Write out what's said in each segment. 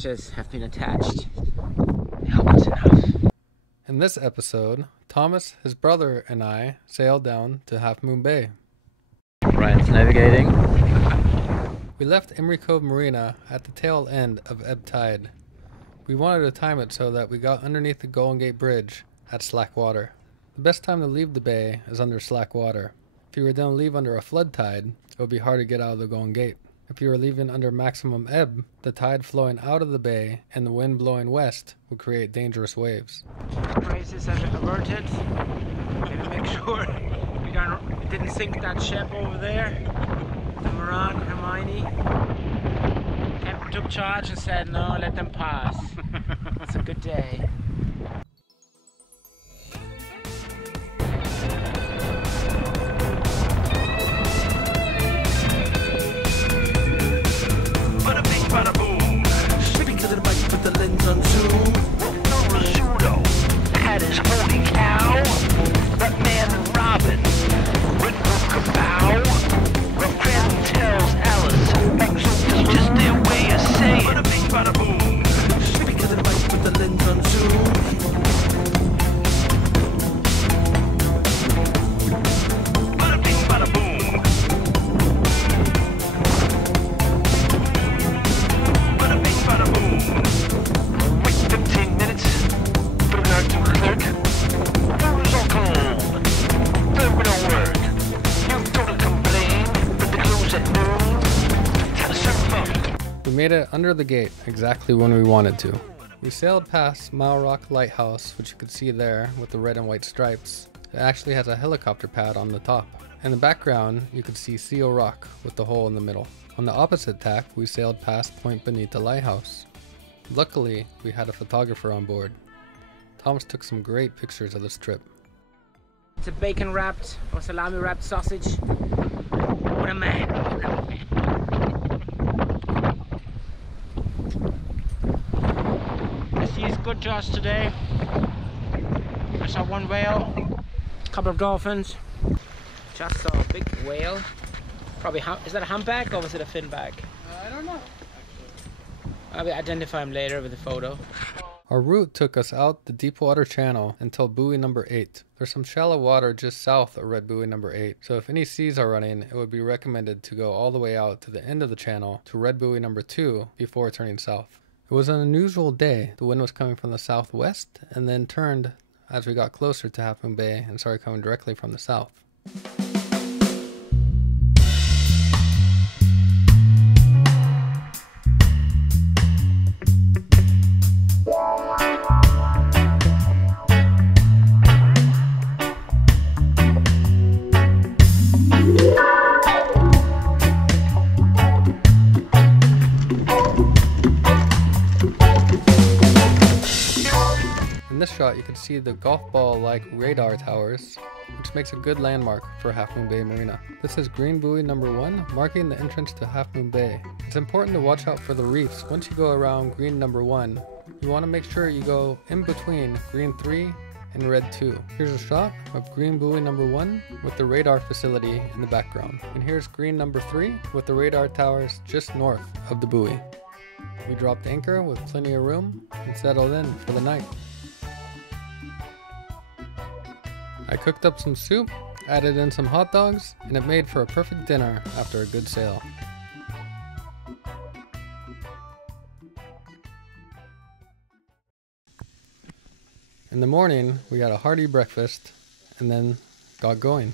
hatches have been attached. I hope that's enough. In this episode, Thomas, his brother, and I sailed down to Half Moon Bay. Ryan's navigating. We left Emery Cove Marina at the tail end of ebb tide. We wanted to time it so that we got underneath the Golden Gate Bridge at slack water. The best time to leave the bay is under slack water. If you were going to leave under a flood tide, it would be hard to get out of the Golden Gate. If you were leaving under maximum ebb, the tide flowing out of the bay and the wind blowing west would create dangerous waves. Crisis averted. Gonna make sure we didn't sink that ship over there. The Moran Hermione. Captain took charge and said, no, let them pass. It's a good day. Bada boom, speaking to the mic with the lens on zoom. No Rizzuto had his holy cow. Batman and Robin, Red Bull Kapow. Well, Cran tells Alice, it's just their way of saying. Bada bing, bada boom, speaking to the mic with the lens on zoom. Bada bing, bada boom. We made it under the gate exactly when we wanted to. We sailed past Mile Rock Lighthouse, which you can see there with the red and white stripes. It actually has a helicopter pad on the top. In the background, you can see Seal Rock with the hole in the middle. On the opposite tack, we sailed past Point Bonita Lighthouse. Luckily, we had a photographer on board. Thomas took some great pictures of this trip. It's a bacon wrapped or salami wrapped sausage. What a man. What a man. The sea's good to us today. I saw one whale, a couple of dolphins. Just saw a big whale. Probably, is that a humpback or was it a finback? I don't know. I'll identify him later with a photo. Our route took us out the Deepwater Channel until buoy number 8. There's some shallow water just south of Red Buoy number 8, so if any seas are running, it would be recommended to go all the way out to the end of the channel to Red Buoy number 2 before turning south. It was an unusual day. The wind was coming from the southwest and then turned as we got closer to Half Moon Bay and started coming directly from the south. In this shot, you can see the golf ball-like radar towers, which makes a good landmark for Half Moon Bay Marina. This is Green Buoy number 1, marking the entrance to Half Moon Bay. It's important to watch out for the reefs. Once you go around Green number 1, you want to make sure you go in between Green 3 and Red 2. Here's a shot of Green Buoy number 1 with the radar facility in the background. And here's Green number 3 with the radar towers just north of the buoy. We dropped anchor with plenty of room and settled in for the night. I cooked up some soup, added in some hot dogs, and it made for a perfect dinner after a good sail. In the morning, we got a hearty breakfast and then got going.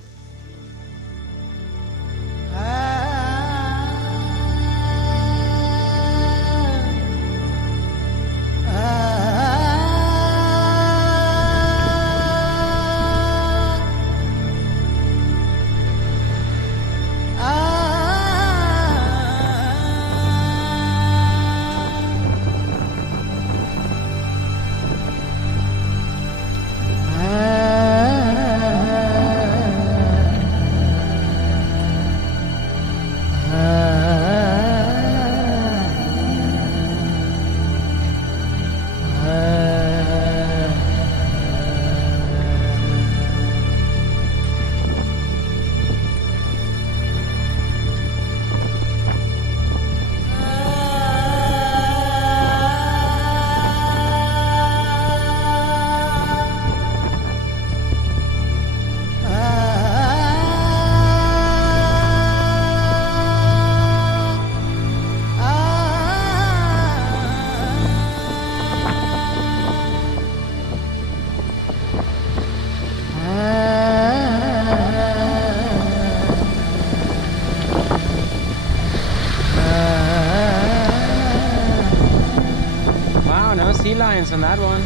chance on that one.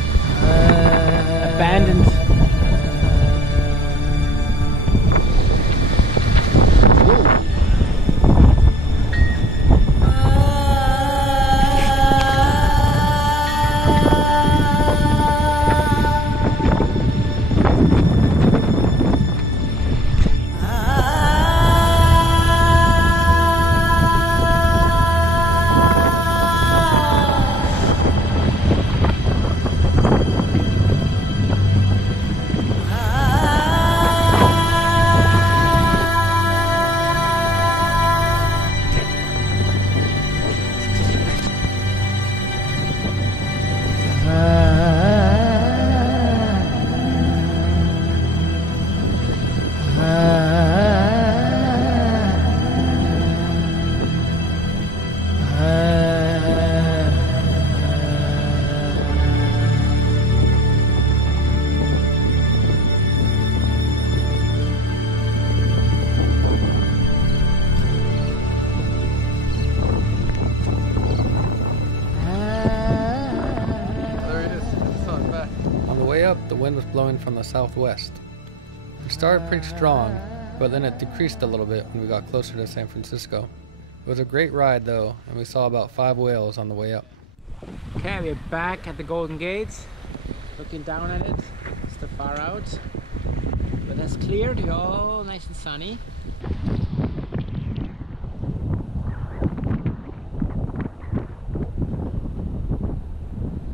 Abandoned. The wind was blowing from the southwest. It started pretty strong, but then it decreased a little bit when we got closer to San Francisco. It was a great ride though, and we saw about 5 whales on the way up. Okay, we're back at the Golden Gate, looking down at it. It's the far out, but it's cleared, all nice and sunny.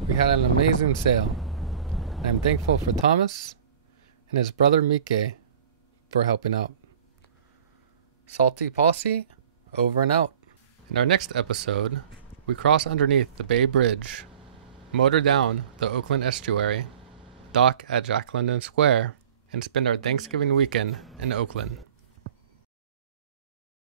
We had an amazing sail. I'm thankful for Thomas and his brother Mike for helping out. Salty Posse, over and out. In our next episode, we cross underneath the Bay Bridge, motor down the Oakland estuary, dock at Jack London Square, and spend our Thanksgiving weekend in Oakland.